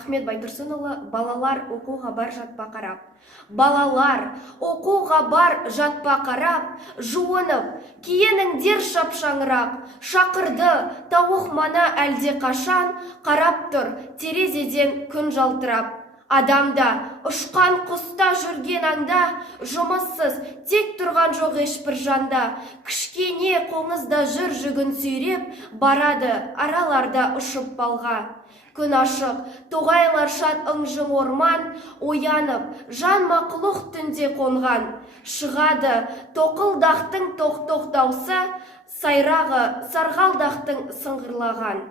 Ахмет Байтұрсынұлы балалар оқуға бар жатпа қарап. Балалар оқуға бар жатпа қарап, жуынып, киеніңдер шапшаңырақ, шақырды тауық мана әлде қашан, қарап тұр терезеден күн жалтырап. Адамда, ұшқан құста жүрген аңда, жұмыссыз тек тұрған жоқ ешбір жанда. Кішкене қоңызда жүр жүгін сүйреп, барады араларда ұшып балға. Күн ашық, тоғайлар шат ыңжың орман, оянып, жан мақұлық түнде қонған. Шығады тоқылдақтың тоқтаусы, сайрағы сарғалдақтың сыңғырлаған.